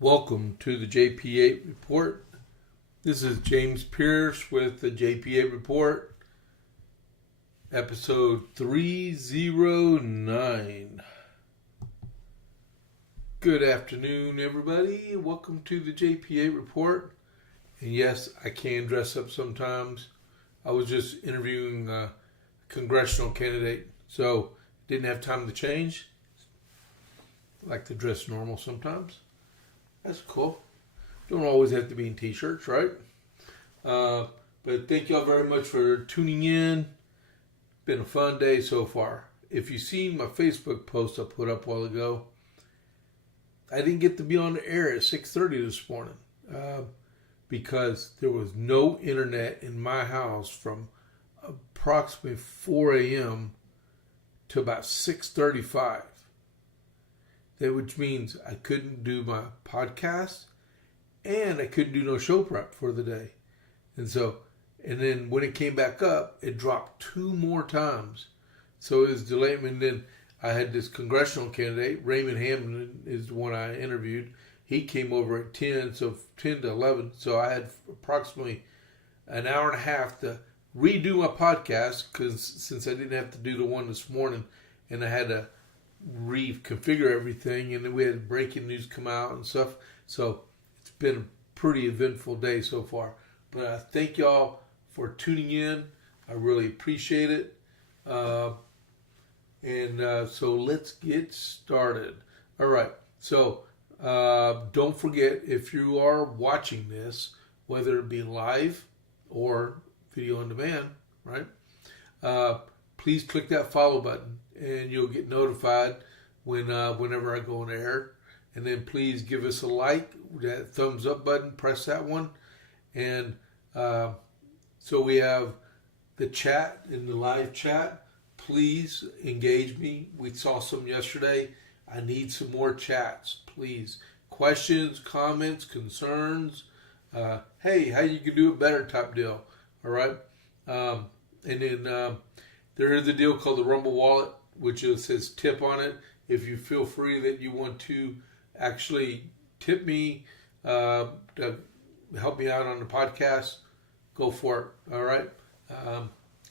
Welcome to the JP8 report. This is James Pierce with the JP8 report, episode 309. Good afternoon, everybody. Welcome to the JP8 report. And yes, I can dress up sometimes. I was just interviewing a congressional candidate, so didn't have time to change. I like to dress normal sometimes. That's cool. Don't always have to be in t-shirts, right? But thank y'all very much for tuning in. Been a fun day so far. If you've seen my Facebook post I put up a while ago, I didn't get to be on the air at 6:30 this morning because there was no internet in my house from approximately 4 a.m. to about 6:35. Which means I couldn't do my podcast and I couldn't do no show prep for the day. And then when it came back up, it dropped 2 more times. So it was delayed. And then I had this congressional candidate, Raymond Hamlin is the one I interviewed. He came over at 10, so 10 to 11. So I had approximately an hour and a half to redo my podcast since I didn't have to do the one this morning and I had to reconfigure everything, and then we had breaking news come out and stuff. So it's been a pretty eventful day so far. But I thank y'all for tuning in. I really appreciate it. So let's get started. All right. So don't forget, if you are watching this, whether it be live or video on demand, right? Please click that follow button, and you'll get notified whenever I go on air. And then please give us a like, that thumbs up button, press that one. And so we have the chat, in the live chat. Please engage me. We saw some yesterday. I need some more chats, please. Questions, comments, concerns. Hey, how you can do it better type deal. All right. And then there is a deal called the Rumble Wallet, which says tip on it. If you feel free that you want to actually tip me to help me out on the podcast, go for it. All right.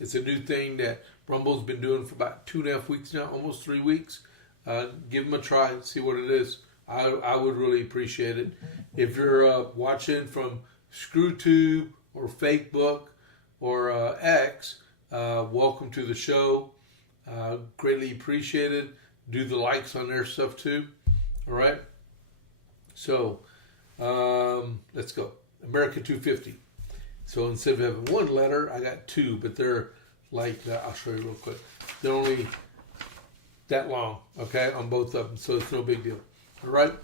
It's a new thing that Rumble's been doing for about 2.5 weeks now, almost 3 weeks. Give them a try, see what it is. I would really appreciate it. If you're watching from ScrewTube or Fakebook or X, welcome to the show. Greatly appreciated. Do the likes on their stuff too. All right. So let's go. America 250. So instead of having one letter, I got 2, but they're like I'll show you real quick. They're only that long, okay, on both of them, so it's no big deal. All right.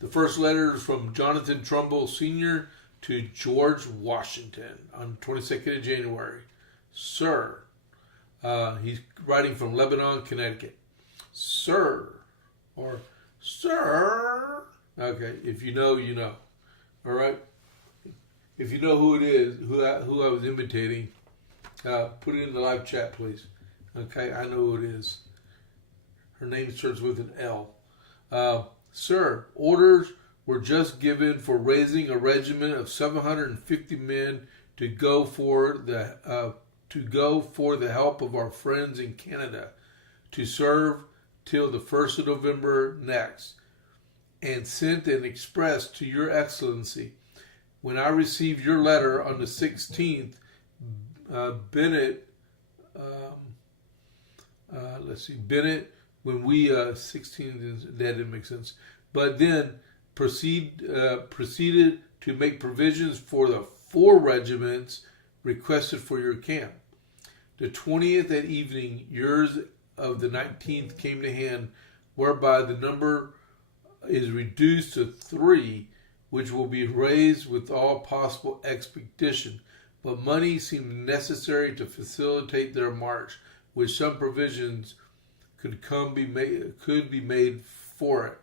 The first letter is from Jonathan Trumbull Sr. to George Washington on the 22nd of January. Sir, he's writing from Lebanon, Connecticut. Sir, or sir. Okay, if you know, you know. All right. If you know who it is, who I was imitating, put it in the live chat, please. Okay, I know who it is. Her name starts with an L. Sir, orders were just given for raising a regiment of 750 men to go for the help of our friends in Canada, to serve till the 1st of November next, and sent an express to your excellency. When I received your letter on the 16th, Bennett, when we, 16th, that didn't make sense, but then proceeded to make provisions for the 4 regiments requested for your camp. The 20th at evening, yours of the 19th came to hand, whereby the number is reduced to 3, which will be raised with all possible expedition. But money seemed necessary to facilitate their march, which some provisions could be made for it.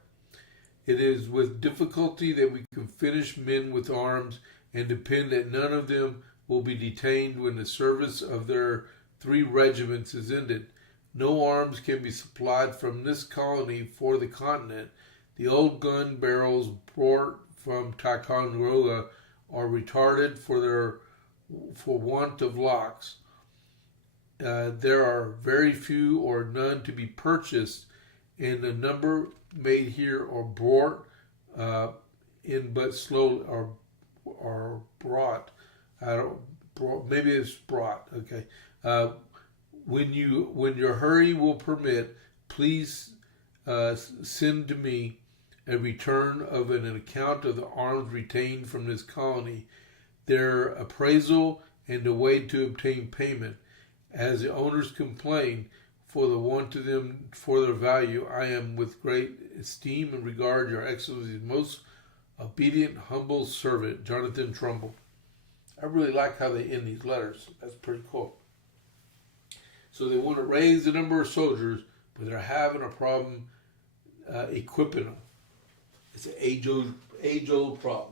It is with difficulty that we can finish men with arms, and depend that none of them will be detained when the service of their 3 regiments is ended. No arms can be supplied from this colony for the continent. The old gun barrels brought from Ticonderoga are retarded for want of locks. There are very few or none to be purchased, and the number made here are brought in but slowly, or brought. Maybe it's brought. Okay. When your hurry will permit, please send to me a return of an account of the arms retained from this colony, their appraisal, and the way to obtain payment. As the owners complain for the want of them for their value, I am with great esteem and regard your Excellency's most obedient, humble servant, Jonathan Trumbull. I really like how they end these letters. That's pretty cool. So they want to raise the number of soldiers, but they're having a problem equipping them. It's an age-old problem.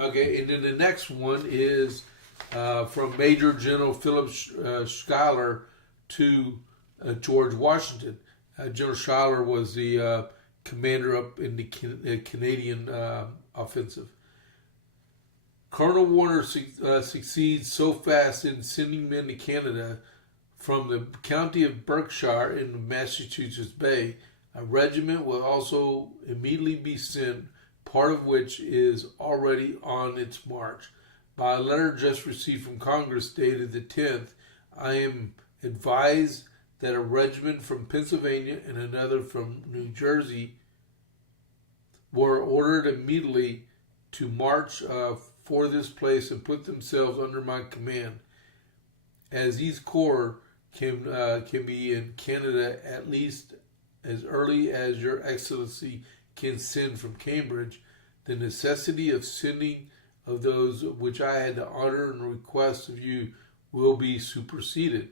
Okay, and then the next one is from Major General Philip Schuyler to George Washington. General Schuyler was the commander up in the Canadian offensive. Colonel Warner succeeds so fast in sending men to Canada from the county of Berkshire in Massachusetts Bay. A regiment will also immediately be sent, part of which is already on its march. By a letter just received from Congress dated the 10th, I am advised that a regiment from Pennsylvania and another from New Jersey were ordered immediately to march for this place and put themselves under my command. As these corps can be in Canada at least as early as your Excellency can send from Cambridge, the necessity of sending of those which I had the honor and request of you will be superseded.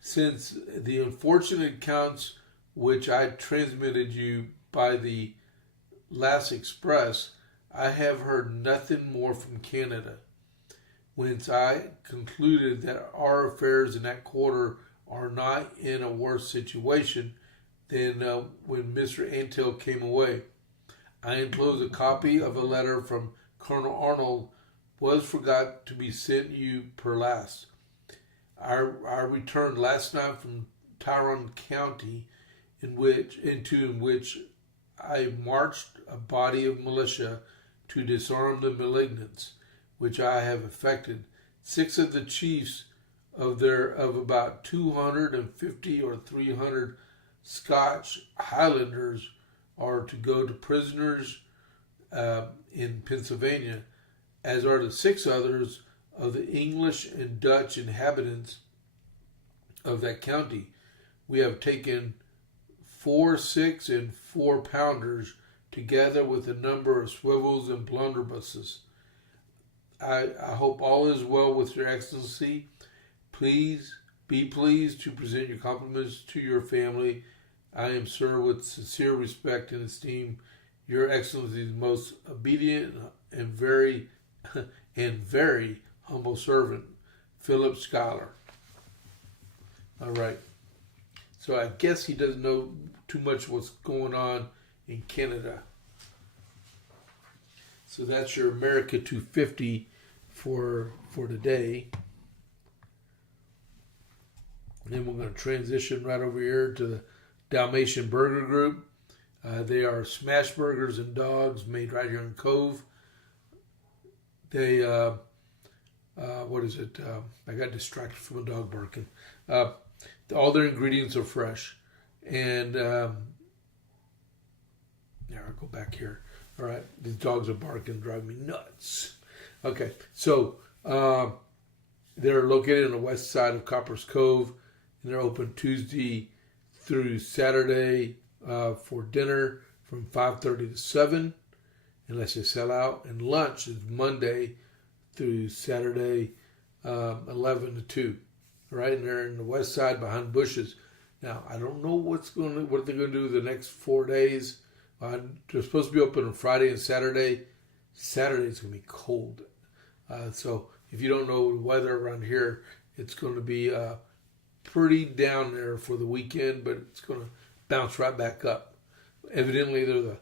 Since the unfortunate accounts which I transmitted you by the last express, I have heard nothing more from Canada, whence I concluded that our affairs in that quarter are not in a worse situation than when Mr. Antill came away. I enclose a copy of a letter from Colonel Arnold, was forgot to be sent you per last. I returned last night from Tyrone County, into which I marched a body of militia to disarm the malignants, which I have effected. 6 of the chiefs of about 250 or 300 Scotch Highlanders are to go to prisoners in Pennsylvania, as are the 6 others of the English and Dutch inhabitants of that county. We have taken 4 6 and 4 pounders, together with a number of swivels and blunderbusses. I hope all is well with your Excellency. Please be pleased to present your compliments to your family. I am, sir, with sincere respect and esteem, your Excellency's most obedient and very humble servant, Philip Schuyler. All right. So I guess he doesn't know too much what's going on in Canada. So that's your America 250 for today. And then we're going to transition right over here to the Dalmatian Burger Group. They are smash burgers and dogs made right here in Cove. They, what is it? I got distracted from a dog barking. All their ingredients are fresh. And, there, I'll go back here. All right, these dogs are barking, drive me nuts. Okay, so they're located on the west side of Copper's Cove, and they're open Tuesday through Saturday for dinner from 5:30 to 7, unless they sell out, and lunch is Monday through Saturday 11 to 2. All right, and they're in the west side behind bushes. Now, I don't know what they're going to do the next 4 days. They're supposed to be open on Friday and Saturday. Saturday's going to be cold. So if you don't know the weather around here, it's going to be pretty down there for the weekend, but it's going to bounce right back up. evidently there's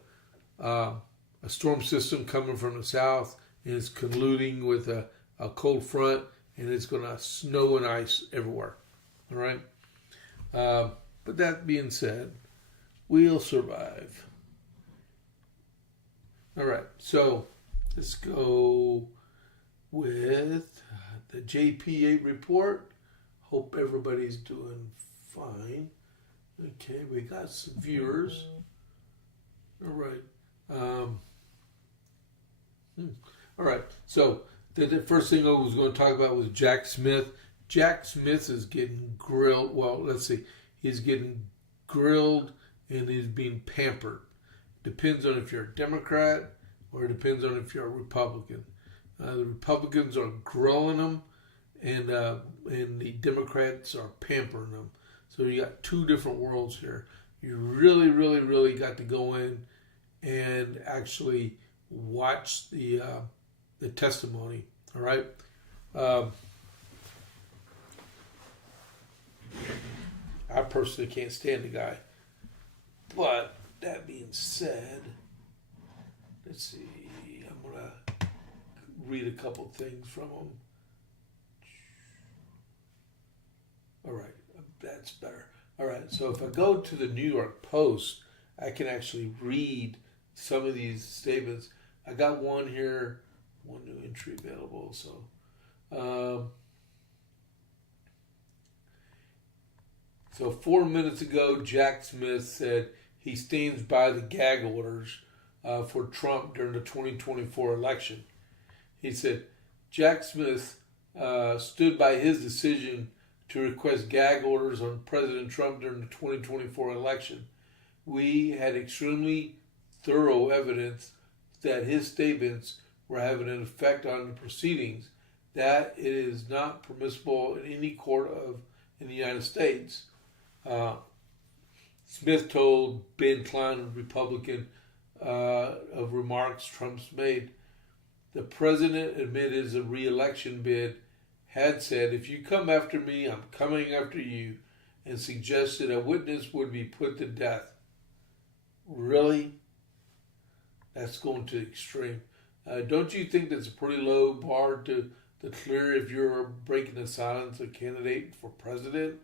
a storm system coming from the south, and it's colluding with a cold front, and it's going to snow and ice everywhere. All right? But that being said, we'll survive. All right, so let's go with the JP8 report. Hope everybody's doing fine. Okay, we got some viewers. All right. All right, so the first thing I was going to talk about was Jack Smith. Jack Smith is getting grilled. Well, let's see. He's getting grilled and he's being pampered. Depends on if you're a Democrat or it depends on if you're a Republican. The Republicans are grilling him, and the Democrats are pampering them. So you got two different worlds here. You really, really, really got to go in and actually watch the testimony. All right. I personally can't stand the guy. But that being said, let's see. I'm gonna read a couple things from him. All right, that's better. All right, so if I go to the New York Post, I can actually read some of these statements. I got one here, one new entry available. So 4 minutes ago, Jack Smith said he stands by the gag orders for Trump during the 2024 election. He said, Jack Smith stood by his decision to request gag orders on President Trump during the 2024 election. We had extremely thorough evidence that his statements were having an effect on the proceedings, that it is not permissible in any court in the United States. Smith told Ben Klein, a Republican, of remarks Trump's made. The president admitted his re-election bid had said, if you come after me, I'm coming after you, and suggested a witness would be put to death. Really? That's going to the extreme. Don't you think that's a pretty low bar to clear if you're breaking the silence of a candidate for president?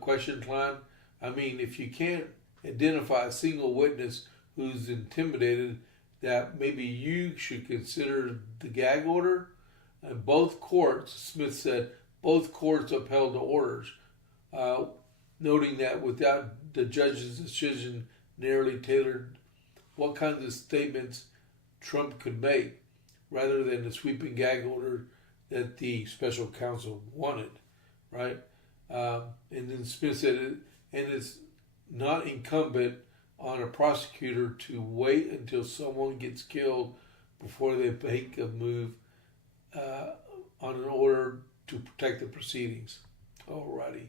Question Klein. I mean, if you can't identify a single witness who's intimidated, that maybe you should consider the gag order. And both courts, Smith said, both courts upheld the orders, noting that without the judge's decision narrowly tailored what kinds of statements Trump could make, rather than the sweeping gag order that the special counsel wanted, right? And then Smith said, and it's not incumbent on a prosecutor to wait until someone gets killed before they make a move on an order to protect the proceedings. Alrighty.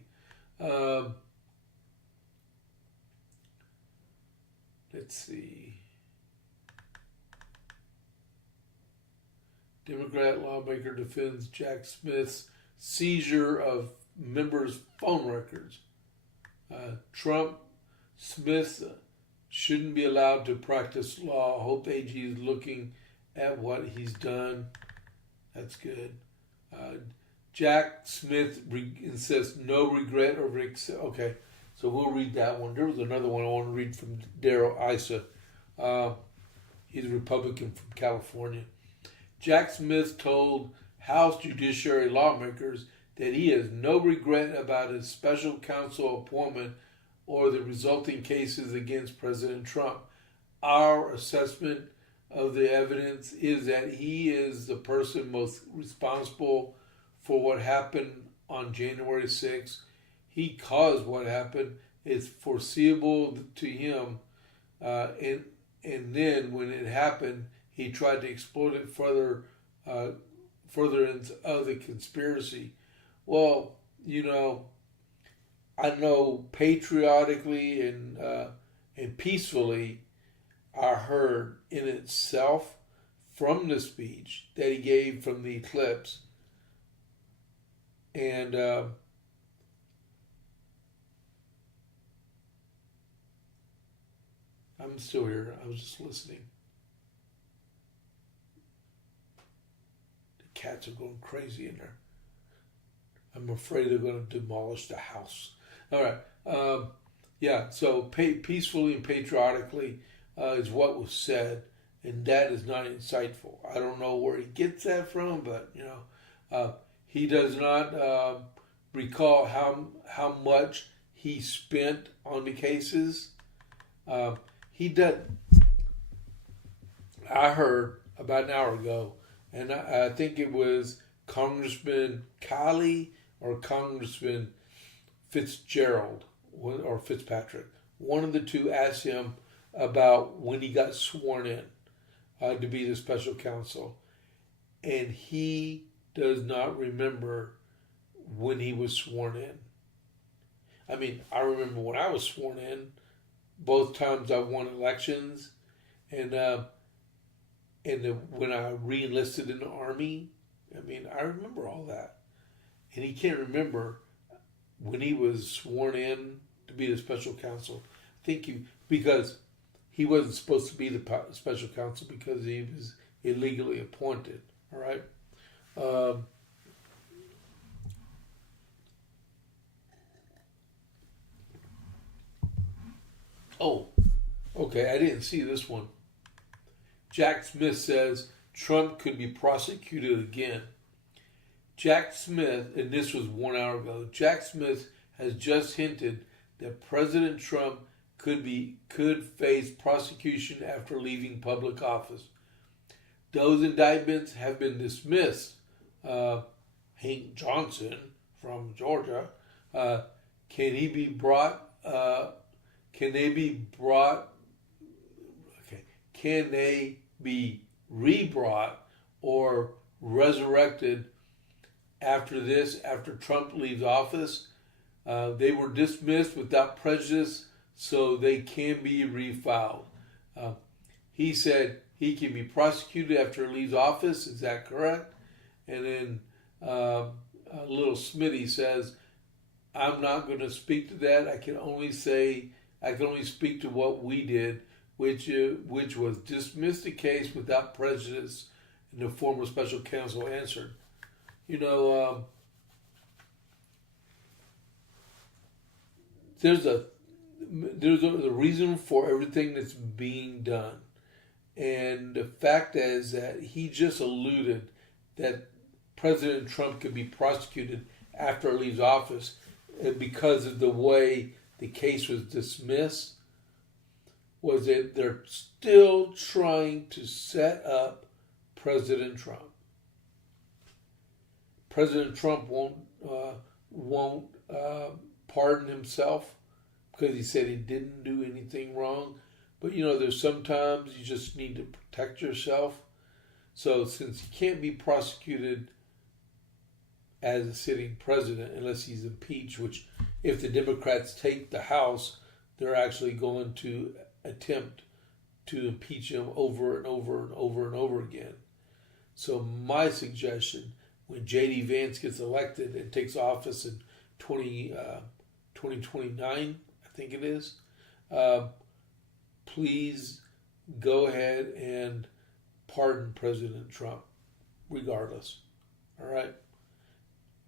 Let's see. Democrat lawmaker defends Jack Smith's seizure of members' phone records. Trump, Smith shouldn't be allowed to practice law. Hope AG is looking at what he's done. That's good. Jack Smith insists no regret over okay, so we'll read that one. There was another one I want to read from Daryl Issa. He's a Republican from California. Jack Smith told House Judiciary lawmakers that he has no regret about his special counsel appointment or the resulting cases against President Trump. Our assessment of the evidence is that he is the person most responsible for what happened on January 6th. He caused what happened. It's foreseeable to him. And then when it happened, he tried to exploit it furtherance of the conspiracy. Well, you know, I know patriotically and peacefully, I heard in itself from the speech that he gave from the eclipse, and I'm still here. I was just listening. The cats are going crazy in there. I'm afraid they're going to demolish the house. All right. Yeah, so peacefully and patriotically is what was said, and that is not insightful. I don't know where he gets that from, but, he does not recall how much he spent on the cases. He does. I heard about an hour ago, and I think it was Congressman Kiley or Congressman Fitzgerald or Fitzpatrick. One of the two asked him about when he got sworn in to be the special counsel, and he does not remember when he was sworn in. I mean, I remember when I was sworn in. Both times I won elections, and when I re-enlisted in the Army, I mean, I remember all that. And he can't remember when he was sworn in to be the special counsel. Because he wasn't supposed to be the special counsel because he was illegally appointed. All right. Oh, okay, I didn't see this one. Jack Smith says Trump could be prosecuted again. Jack Smith, and this was 1 hour ago, Jack Smith has just hinted that President Trump could face prosecution after leaving public office. Those indictments have been dismissed. Hank Johnson from Georgia, can they be brought? Can they be re-brought or resurrected after Trump leaves office? They were dismissed without prejudice, so they can be refiled. He said he can be prosecuted after he leaves office. Is that correct? And then little Smitty says, I'm not going to speak to that. I can only speak to what we did, which was dismiss the case without prejudice. And the former special counsel answered, there's a reason for everything that's being done, and the fact is that he just alluded that President Trump could be prosecuted after he leaves office because of the way the case was dismissed. Was that they're still trying to set up President Trump. President Trump won't pardon himself because he said he didn't do anything wrong. But there's sometimes you just need to protect yourself. So since he can't be prosecuted as a sitting president unless he's impeached, which if the Democrats take the House, they're actually going to attempt to impeach him over and over and over and over again. So my suggestion, when J.D. Vance gets elected and takes office in 2029, I think it is, please go ahead and pardon President Trump, regardless. All right?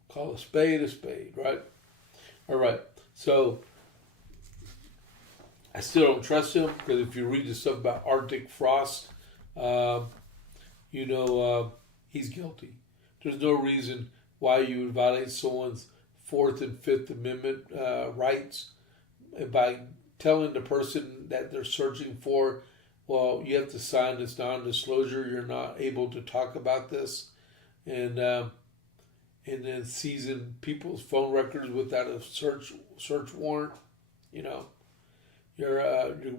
Call a spade, right? All right. So I still don't trust him because if you read the stuff about Arctic frost, he's guilty. There's no reason why you would violate someone's Fourth and Fifth Amendment rights by telling the person that they're searching for, well, you have to sign this non-disclosure. You're not able to talk about this, and then seizing people's phone records without a search warrant. You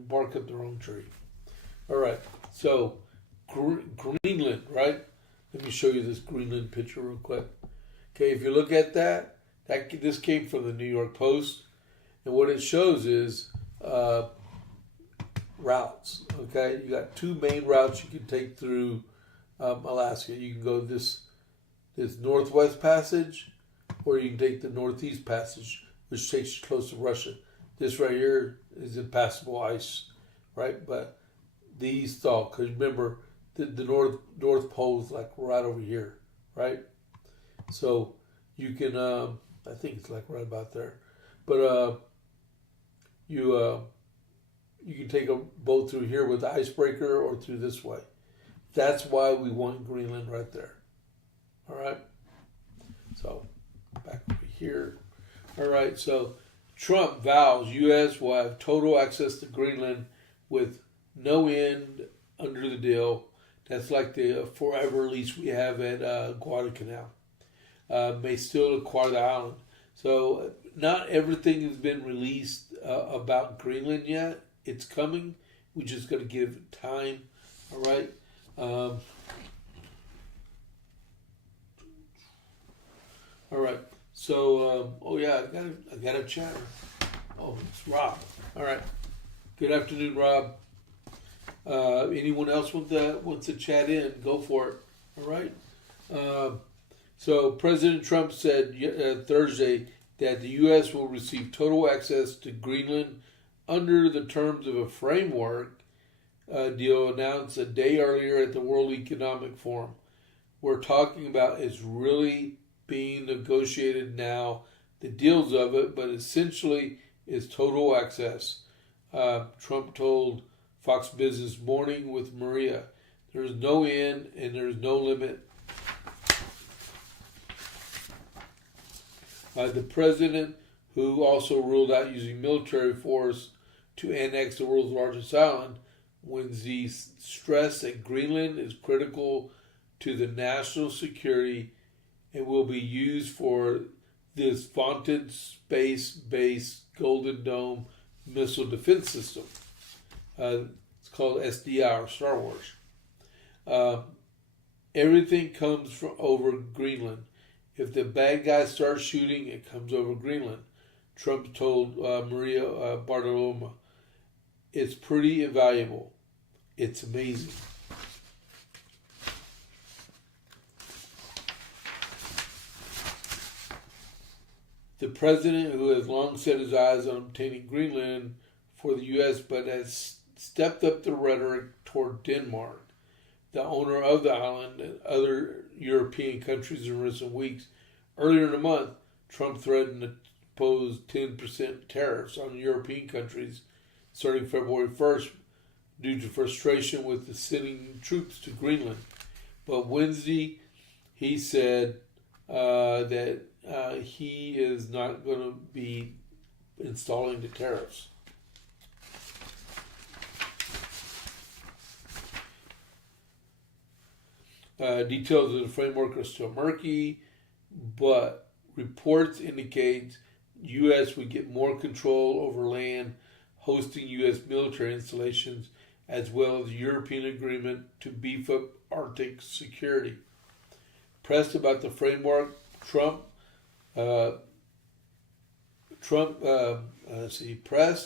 bark up the wrong tree. All right, so Greenland, right? Let me show you this Greenland picture real quick. Okay, if you look at that this came from the New York Post, and what it shows is routes. Okay, you got two main routes you can take through Alaska. You can go this northwest passage, or you can take the northeast passage, which takes you close to Russia. This right here is impassable ice right? But these thaw, because remember, the North Pole is like right over here, right? So you can, I think it's like right about there, but you can take a boat through here with the icebreaker or through this way. That's why we want Greenland right there. All right. So back over here. All right. So Trump vows U.S. will have total access to Greenland with no end under the deal. That's like the forever lease we have at Guadalcanal. May still acquire the island. So not everything has been released about Greenland yet. It's coming. We just got to give it time. All right. All right. So, oh yeah, I got a chatter. Oh, it's Rob. All right. Good afternoon, Rob. Anyone else wants to chat in? Go for it. All right. So President Trump said Thursday that the U.S. will receive total access to Greenland under the terms of a framework deal announced a day earlier at the World Economic Forum. We're talking about is really being negotiated now, the deals of it, but essentially is total access. Trump told Fox Business Morning with Maria, there's no end and there's no limit. The president, who also ruled out using military force to annex the world's largest island, Wednesday stressed that Greenland is critical to the national security and will be used for this vaunted space-based Golden Dome missile defense system. It's called SDI, or Star Wars. Everything comes from over Greenland. If the bad guys start shooting, it comes over Greenland. Trump told Maria Bartoloma, it's pretty invaluable. It's amazing. The president, who has long set his eyes on obtaining Greenland for the U.S., but has stepped up the rhetoric toward Denmark, the owner of the island, and other European countries in recent weeks. Earlier in the month, Trump threatened to impose 10% tariffs on European countries starting February 1st due to frustration with the sending troops to Greenland. But Wednesday, he said that he is not going to be installing the tariffs. Details of the framework are still murky, but reports indicate U.S. would get more control over land hosting U.S. military installations, as well as a European agreement to beef up Arctic security. Pressed about the framework, pressed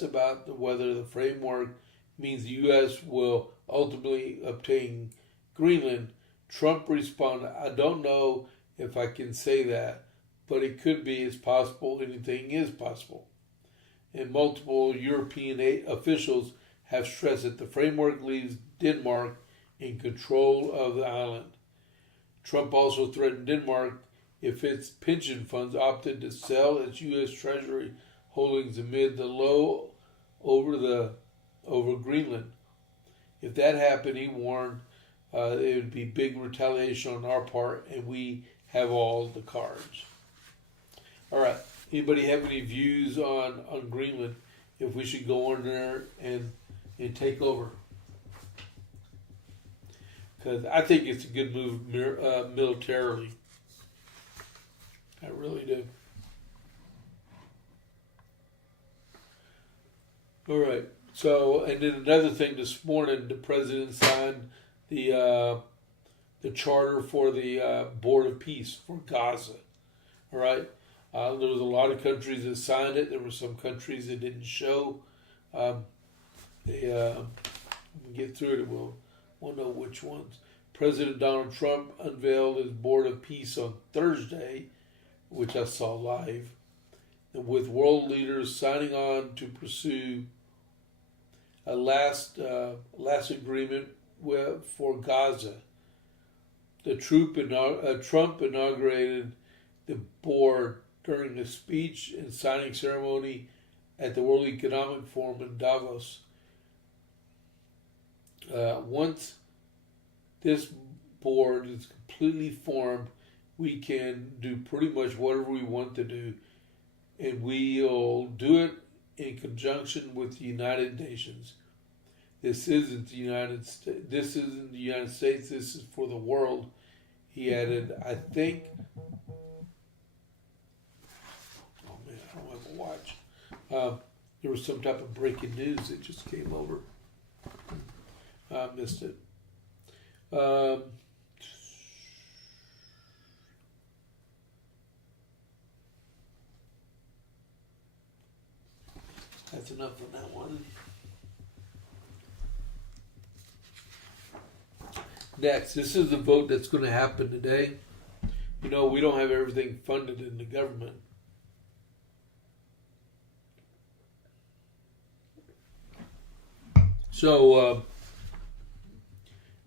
about whether the framework means the U.S. will ultimately obtain Greenland, Trump responded, I don't know if I can say that, but it could be, it's possible, anything is possible. And multiple European officials have stressed that the framework leaves Denmark in control of the island. Trump also threatened Denmark if its pension funds opted to sell its U.S. Treasury holdings amid the low over Greenland. If that happened, he warned, it would be big retaliation on our part, and we have all the cards. All right. Anybody have any views on Greenland? If we should go in there and take over? Because I think it's a good move militarily. I really do. All right. So, and then another thing this morning, the president signed the charter for the Board of Peace for Gaza. All right. There was a lot of countries that signed it. There were some countries that didn't show. When we get through it, we'll know which ones. President Donald Trump unveiled his Board of Peace on Thursday, which I saw live, with world leaders signing on to pursue a last agreement for Gaza. Trump inaugurated the board during a speech and signing ceremony at the World Economic Forum in Davos. Once this board is completely formed, we can do pretty much whatever we want to do, and we'll do it in conjunction with the United Nations. This isn't the United States. This isn't the United States. This is for the world. He added, I think. Oh man, I don't have a watch. There was some type of breaking news that just came over. I missed it. That's enough on that one. Next, this is the vote that's going to happen today. You know, we don't have everything funded in the government. So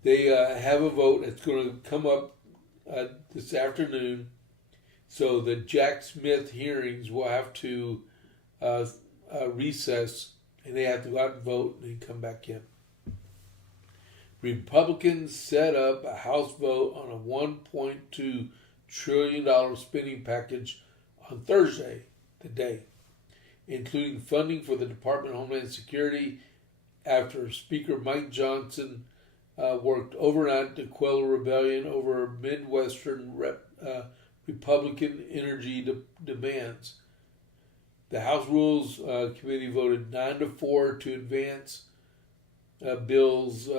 they have a vote that's going to come up this afternoon. So the Jack Smith hearings will have to recess, and they have to go out and vote and then come back in. Republicans set up a House vote on a $1.2 trillion spending package on Thursday, today, including funding for the Department of Homeland Security after Speaker Mike Johnson worked overnight to quell a rebellion over Midwestern Republican energy demands. The House Rules Committee voted 9-4 to advance bills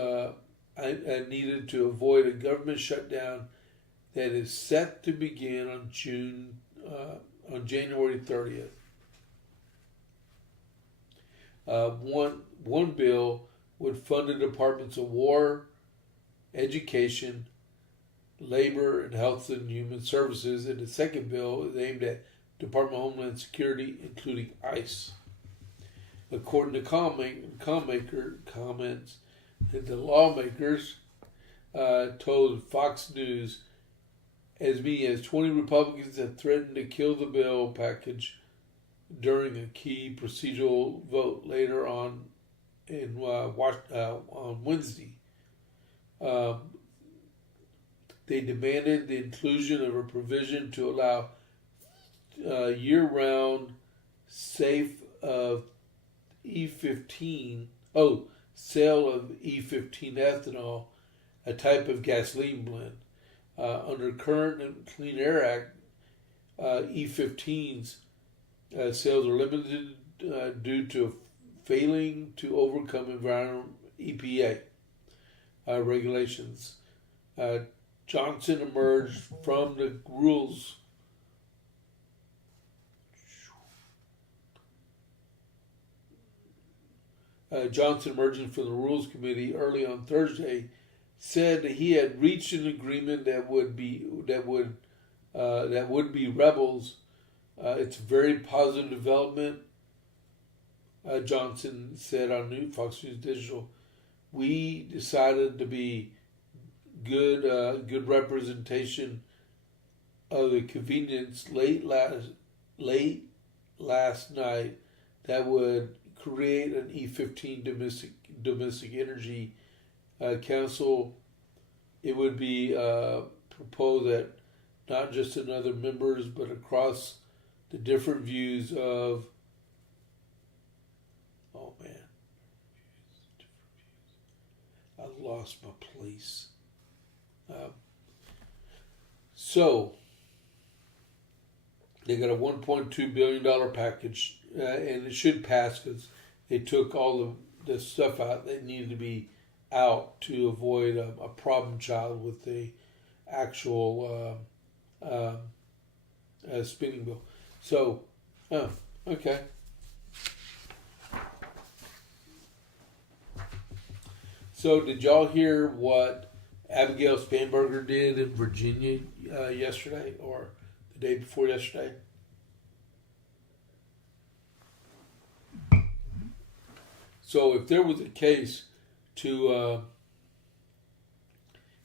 needed to avoid a government shutdown that is set to begin on January 30th. One bill would fund the Departments of War, Education, Labor, and Health and Human Services, and the second bill is aimed at Department of Homeland Security, including ICE. According to comments, the lawmakers told Fox News as many as 20 Republicans have threatened to kill the bill package during a key procedural vote later on on Wednesday. They demanded the inclusion of a provision to allow year-round safe of sale of E15 ethanol, a type of gasoline blend. Under current Clean Air Act, E15s sales are limited due to failing to overcome environmental EPA regulations. Johnson emerged from the rules. Johnson, emerging from the Rules Committee early on Thursday, said that he had reached an agreement that would be rebels. It's a very positive development. Johnson said on Fox News Digital, "We decided to be good representation of the convenience late last night that would create an E15 domestic energy council. It would be proposed that not just in other members, but across the different views of." Oh man, I lost my place. So they got a $1.2 billion package, and it should pass because they took all of the stuff out that needed to be out to avoid a problem child with the actual spending bill. So, okay. So, did y'all hear what Abigail Spanberger did in Virginia yesterday, or the day before yesterday? So if there was a case to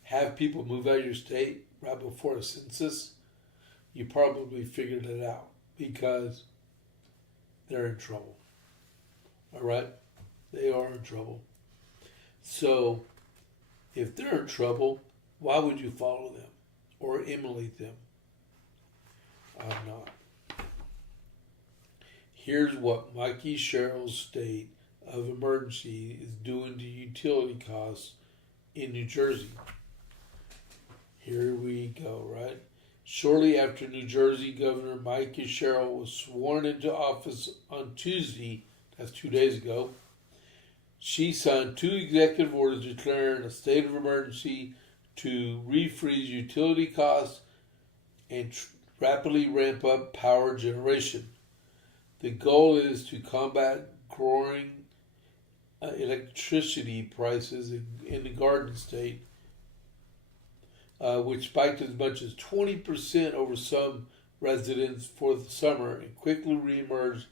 have people move out of your state right before a census, you probably figured it out because they're in trouble. All right? They are in trouble. So if they're in trouble, why would you follow them or emulate them? I'm not. Here's what Mikey Sherrill's state of emergency is doing to utility costs in New Jersey. Here we go, right? Shortly after New Jersey Governor Mikey Sherrill was sworn into office on Tuesday, that's 2 days ago, she signed 2 executive orders declaring a state of emergency to refreeze utility costs and rapidly ramp up power generation. The goal is to combat growing electricity prices in the Garden State, which spiked as much as 20% over some residents for the summer and quickly reemerged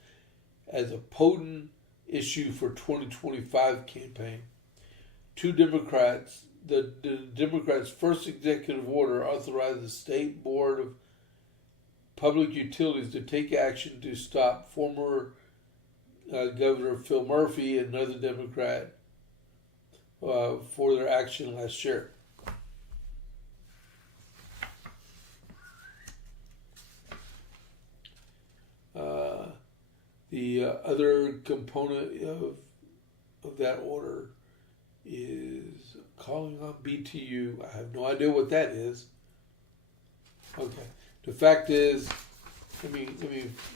as a potent issue for 2025 campaign. The Democrats' first executive order authorized the State Board of Public Utilities to take action to stop former Governor Phil Murphy and another Democrat for their action last year. The other component of that order is calling on BTU. I have no idea what that is. Okay. The fact is, let me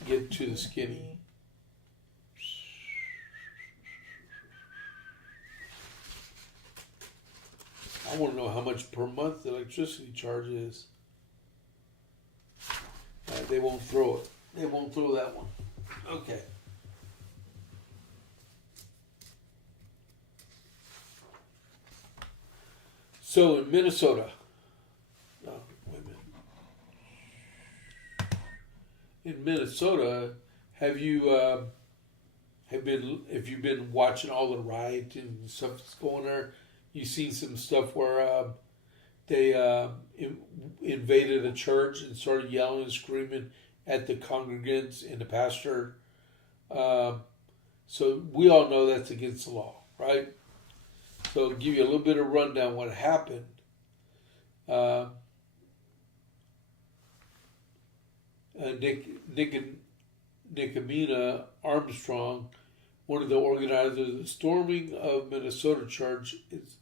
get to the skinny. I want to know how much per month the electricity charge is. They won't throw it. They won't throw that one. Okay. So in Minnesota, in Minnesota, if you've been watching all the riots and stuff that's going there, you've seen some stuff where they invaded a church and started yelling and screaming at the congregants and the pastor. So we all know that's against the law, right? So to give you a little bit of rundown what happened. Nicomina Armstrong, one of the organizers of the storming of Minnesota church, is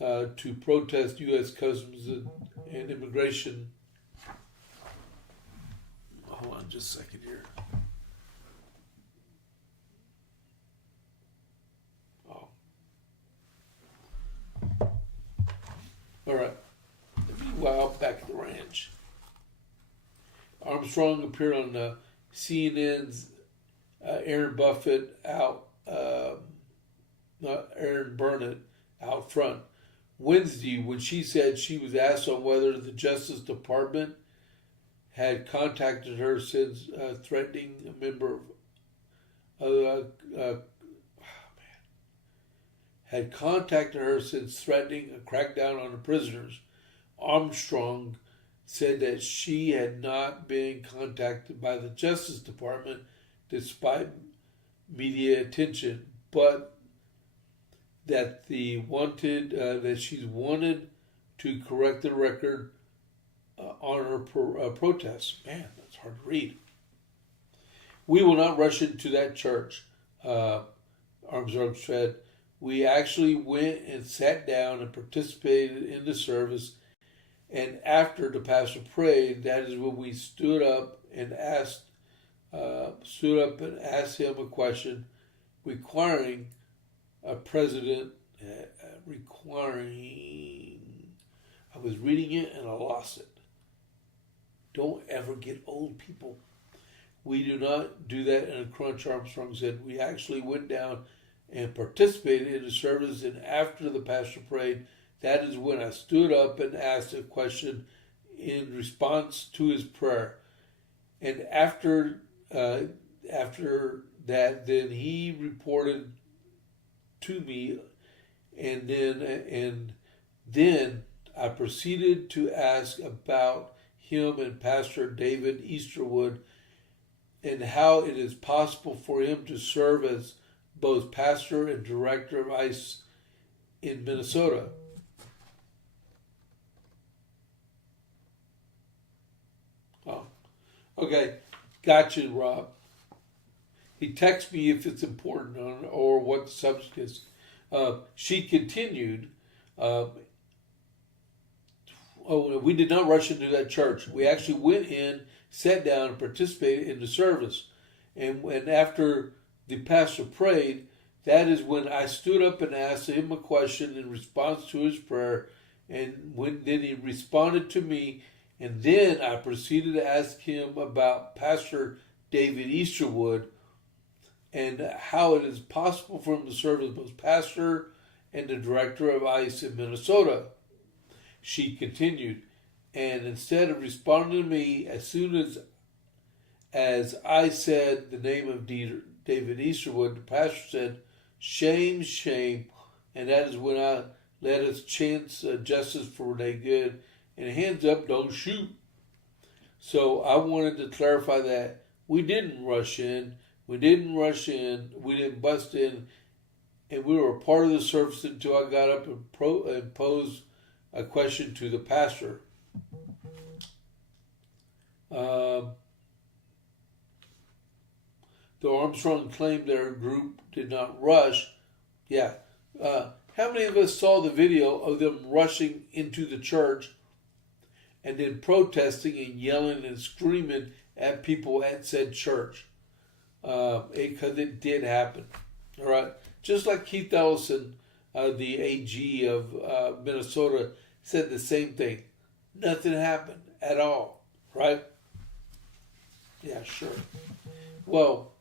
to protest U.S. Customs and Immigration. Hold on just a second here. Oh. All right. Meanwhile, back at the ranch. Armstrong appeared on CNN's Aaron Burnett out front Wednesday when she said she was asked on whether the Justice Department had contacted her since threatening a member of had contacted her since threatening a crackdown on the prisoners. Armstrong said that she had not been contacted by the Justice Department despite media attention, but that that she's wanted to correct the record on her protests. Man, that's hard to read. We will not rush into that church, Armstrong said. We actually went and sat down and participated in the service. And after the pastor prayed, that is when we stood up and asked him a question requiring a president, I was reading it and I lost it. Don't ever get old, people. We do not do that in a crunch, Armstrong said. We actually went down and participated in the service, and after the pastor prayed, that is when I stood up and asked a question in response to his prayer. And after that, then he reported to me, and then I proceeded to ask about him and Pastor David Easterwood and how it is possible for him to serve as both pastor and director of ICE in Minnesota. Oh, okay. Got you, Rob. He texts me if it's important or what the subject is. She continued, we did not rush into that church. We actually went in, sat down, and participated in the service. And after the pastor prayed, that is when I stood up and asked him a question in response to his prayer. And then he responded to me. And then I proceeded to ask him about Pastor David Easterwood and how it is possible for him to serve as both pastor and the director of ICE in Minnesota. She continued, and instead of responding to me, as soon as I said the name of David Easterwood, the pastor said, "Shame, shame," and that is when I let us chant justice for Renee Good and hands up, don't shoot. So I wanted to clarify that we didn't rush in, we didn't bust in, and we were a part of the service until I got up and posed a question to the pastor. The Armstrong claimed their group did not rush. Yeah. How many of us saw the video of them rushing into the church and then protesting and yelling and screaming at people at said church? Because it did happen. All right. Just like Keith Ellison, the AG of Minnesota, said the same thing. Nothing happened at all, right? Yeah, sure. Well,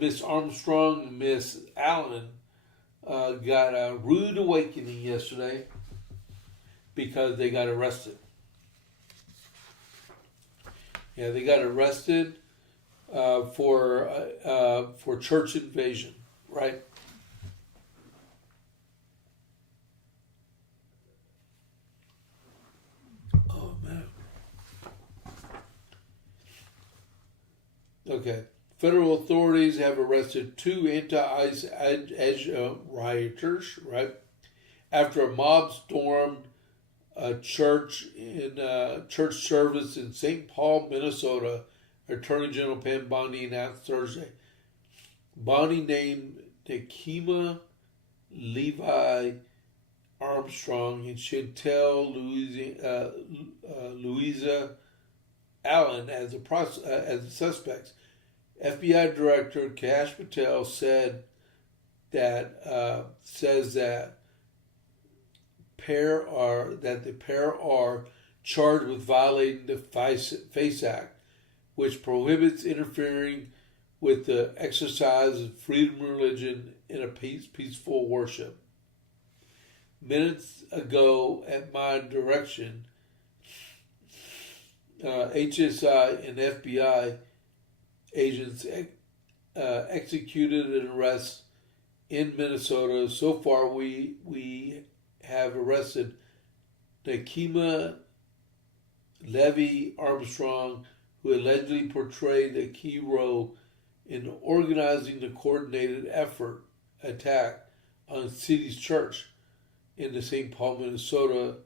Miss Armstrong and Miss Allen got a rude awakening yesterday because they got arrested. Yeah, they got arrested for church invasion, right? Oh man. Okay. Federal authorities have arrested 2 anti-ICE rioters, right, after a mob stormed a church in church service in St. Paul, Minnesota. Attorney General Pam Bondi announced Thursday. Bondi named Nekima Levi Armstrong and Chantel Louisa Allen as the suspects. FBI Director Kash Patel says that the pair are charged with violating the FACE Act, which prohibits interfering with the exercise of freedom of religion in a peaceful worship. Minutes ago, at my direction, HSI and FBI agents executed an arrest in Minnesota. So far, we have arrested Nekima Levi Armstrong, who allegedly portrayed a key role in organizing the coordinated attack on City's Church in the St. Paul, Minnesota.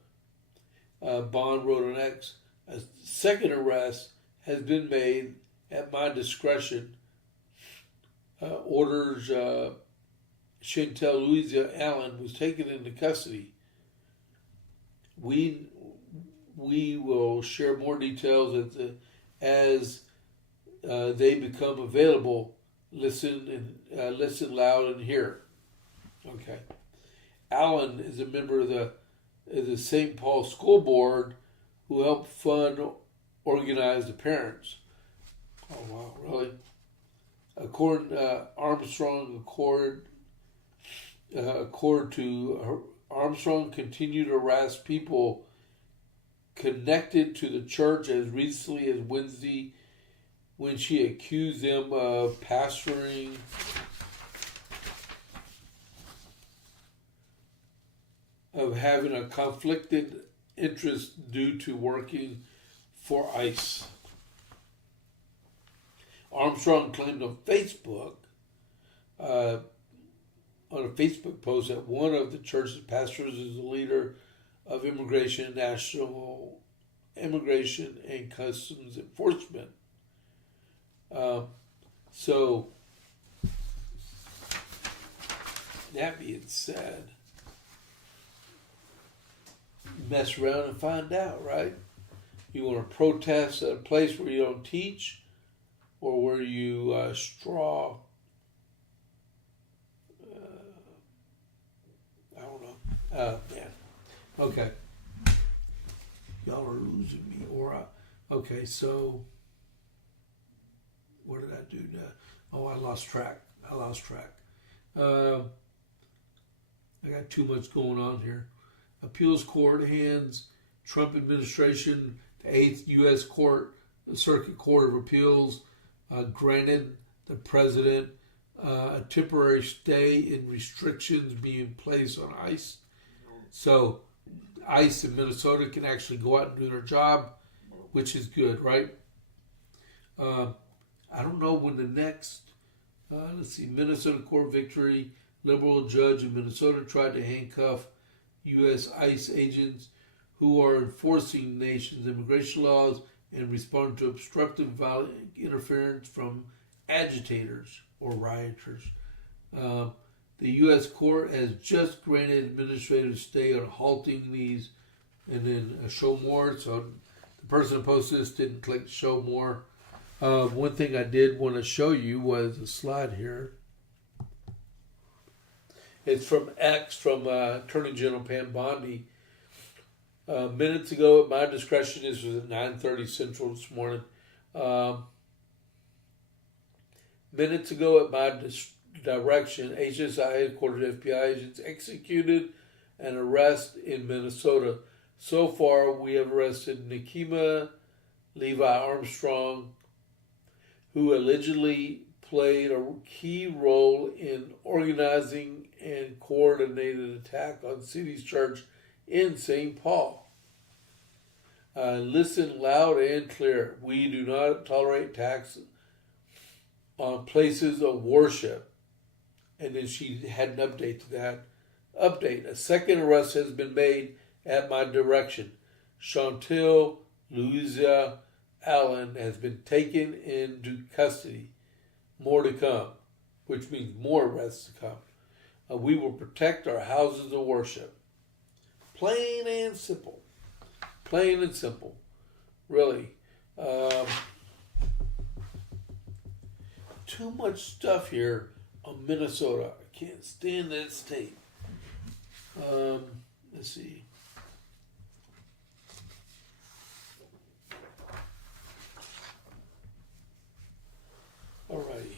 Bond wrote on X. A second arrest has been made at my discretion. Orders Chantel Louisa Allen was taken into custody. We will share more details as they become available. Listen loud and hear. Okay. Allen is a member of the St. Paul School Board who helped organize the parents. Oh wow, really? According Armstrong, Armstrong continued to harass people connected to the church as recently as Wednesday, when she accused them of pastoring of having a conflicted interest due to working for ICE. Armstrong claimed on Facebook, on a Facebook post, that one of the church's pastors is the leader of National Immigration and Customs Enforcement. So, that being said, mess around and find out, right? You want to protest at a place where you don't teach, or where you straw, I don't know. Man. Okay. Y'all are losing me. Okay, so what did I do now? Oh, I lost track. I got too much going on here. Appeals court hands Trump administration the 8th U.S. Circuit Court of Appeals granted the president a temporary stay in restrictions being placed on ICE. So ICE in Minnesota can actually go out and do their job, which is good, right? I don't know when the next, Minnesota court victory. Liberal judge in Minnesota tried to handcuff U.S. ICE agents who are enforcing the nation's immigration laws and respond to obstructive violent interference from agitators or rioters. The U.S. court has just granted administrative stay on halting these, and then show more. So the person who posted this didn't click show more. One thing I did want to show you was a slide here. It's from X, from Attorney General Pam Bondi. Minutes ago, at my discretion, this was at 9:30 Central this morning. Minutes ago, at my direction, HSI headquarters FBI agents executed an arrest in Minnesota. So far, we have arrested Nikema Levi Armstrong, who allegedly played a key role in organizing and coordinated attack on City's Church in St. Paul. Listen loud and clear. We do not tolerate attacks on places of worship. And then she had an update to that. Update. A second arrest has been made at my direction. Chantel Louisa Allen has been taken into custody. More to come, which means more arrests to come. We will protect our houses of worship. Plain and simple. Plain and simple. Really. Too much stuff here on Minnesota. I can't stand that state. Let's see. Alrighty.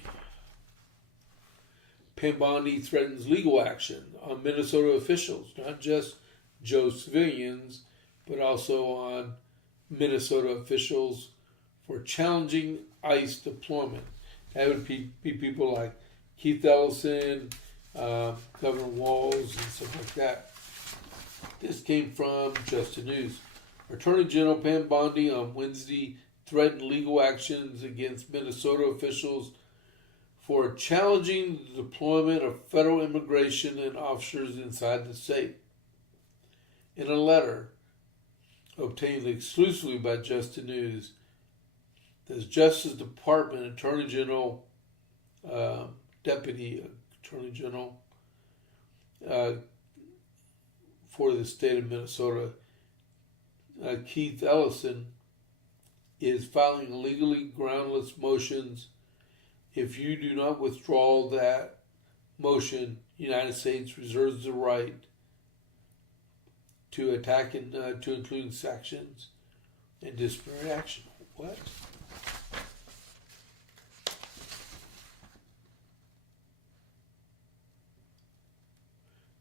Pam Bondi threatens legal action on Minnesota officials, not just Joe civilians, but also on Minnesota officials for challenging ICE deployment. That would be people like Keith Ellison, Governor Walz, and stuff like that. This came from Just the News. Attorney General Pam Bondi on Wednesday threatened legal actions against Minnesota officials for challenging the deployment of federal immigration and officers inside the state. In a letter obtained exclusively by Just the News, the Justice Department Attorney General, Deputy Attorney General for the state of Minnesota, Keith Ellison, is filing legally groundless motions. If you do not withdraw that motion, the United States reserves the right to attack and to include sanctions and disciplinary action. What?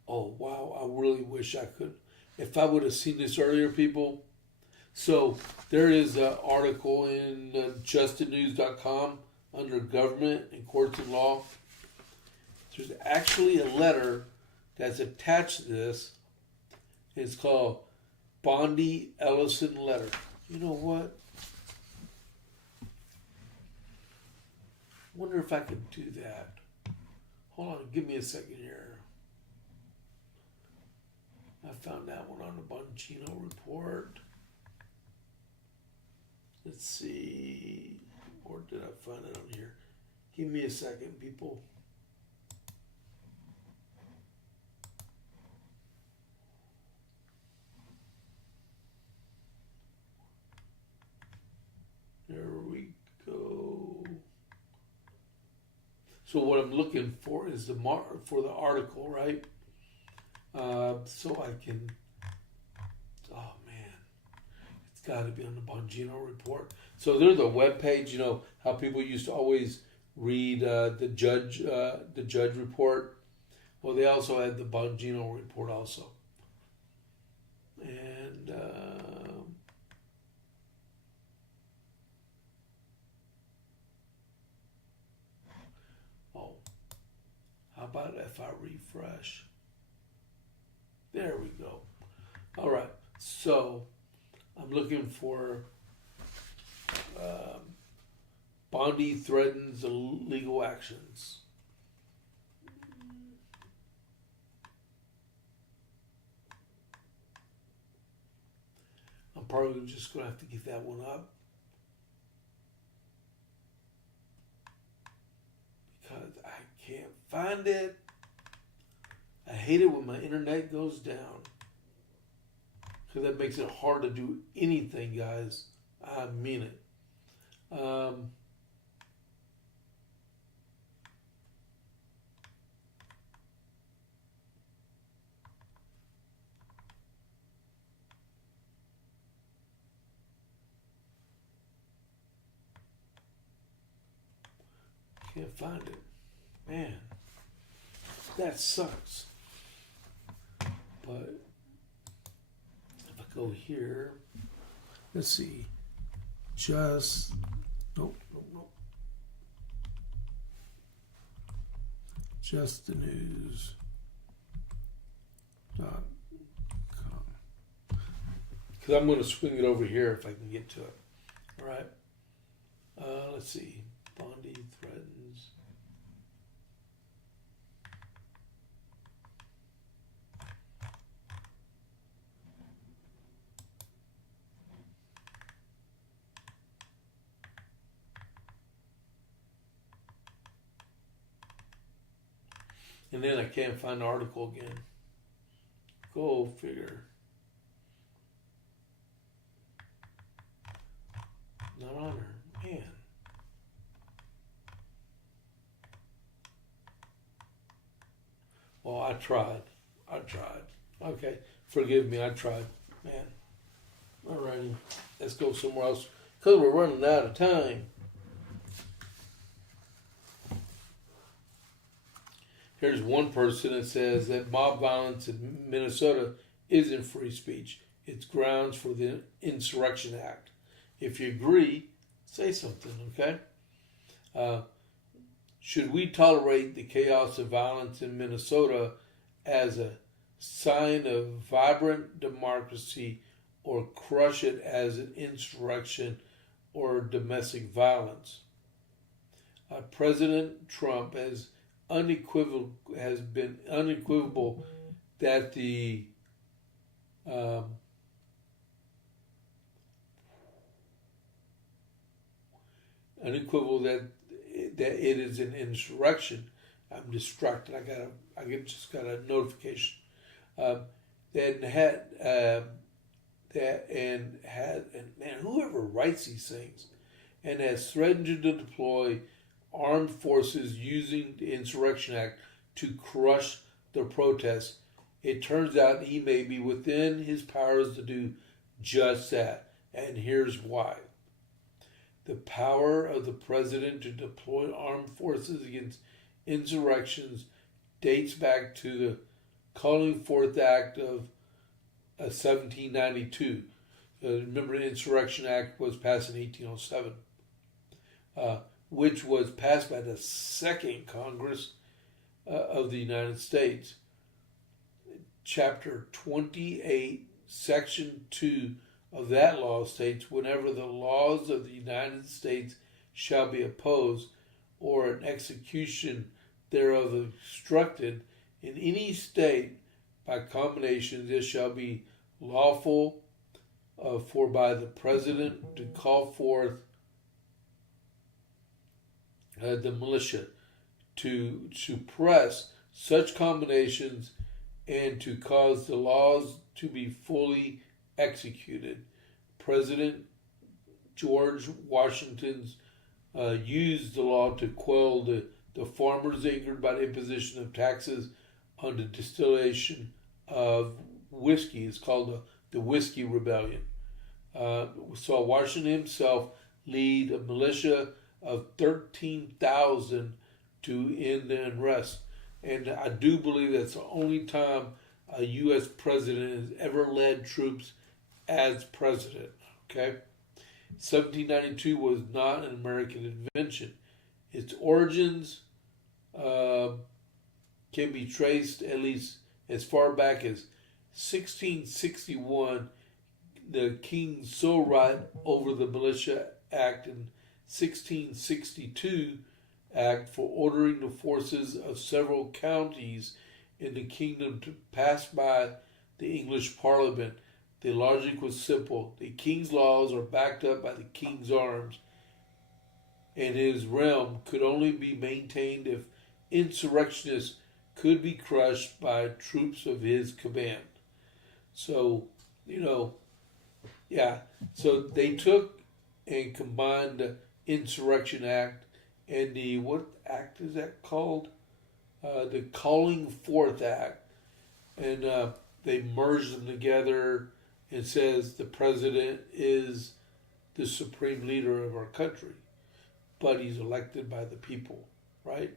Oh, wow, I really wish I could. If I would have seen this earlier, people. So there is an article in justthenews.com under government and courts and law. There's actually a letter that's attached to this It's called Bondi Ellison Letter. You know what? Wonder if I could do that. Hold on, give me a second here. I found that one on the Bongino report. Let's see. Or did I find it on here? Give me a second, people. There we go. So what I'm looking for is the article, right? So I can. Oh man, it's got to be on the Bongino report. So there's a web page. You know how people used to always read the judge report. Well, they also had the Bongino report also, and. How about if I refresh? There we go. All right. So I'm looking for Bondi threatens legal actions. I'm probably just going to have to give that one up. Because I can't find it. I hate it when my internet goes down. Because that makes it hard to do anything, guys. I mean it. Can't find it. Man, that sucks. But if I go here, let's see. Nope. Just the news. .com. Because I'm going to swing it over here if I can get to it. All right. Let's see. Bondi threatens. And then I can't find the article again. Go figure. Not on her. Man. Well, I tried. Okay. Forgive me, I tried. Man. Alrighty. Let's go somewhere else. Because we're running out of time. Here's one person that says that mob violence in Minnesota isn't free speech. It's grounds for the Insurrection Act. If you agree, say something, okay? Should we tolerate the chaos of violence in Minnesota as a sign of vibrant democracy or crush it as an insurrection or domestic violence? President Trump has been unequivocal that the that it is an insurrection. I'm distracted. I just got a notification and man, whoever writes these things and has threatened to deploy armed forces using the Insurrection Act to crush the protests. It turns out he may be within his powers to do just that. And here's why. The power of the president to deploy armed forces against insurrections dates back to the Calling Forth Act of 1792. Remember, the Insurrection Act was passed in 1807. Which was passed by the Second Congress of the United States. Chapter 28, Section 2 of that law states, whenever the laws of the United States shall be opposed, or an execution thereof obstructed in any state by combination, this shall be lawful for by the President to call forth the militia to suppress such combinations and to cause the laws to be fully executed. President George Washington's used the law to quell the farmers angered by the imposition of taxes on the distillation of whiskey. It's called the Whiskey Rebellion. Saw Washington himself lead a militia of 13,000 to end the unrest. And I do believe that's the only time a U.S. president has ever led troops as president. Okay? 1792 was not an American invention. Its origins can be traced at least as far back as 1661. The King so right over the Militia Act in 1662 Act for ordering the forces of several counties in the kingdom to pass by the English Parliament. The logic was simple. The king's laws are backed up by the king's arms, and his realm could only be maintained if insurrectionists could be crushed by troops of his command. So, so they took and combined the Insurrection Act and the, what act is that called? The Calling Forth Act. And they merged them together and says the president is the supreme leader of our country, but he's elected by the people, right?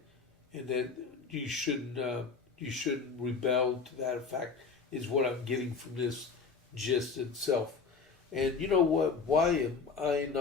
And that you shouldn't rebel to that effect is what I'm getting from this gist itself. And you know what? Why am I not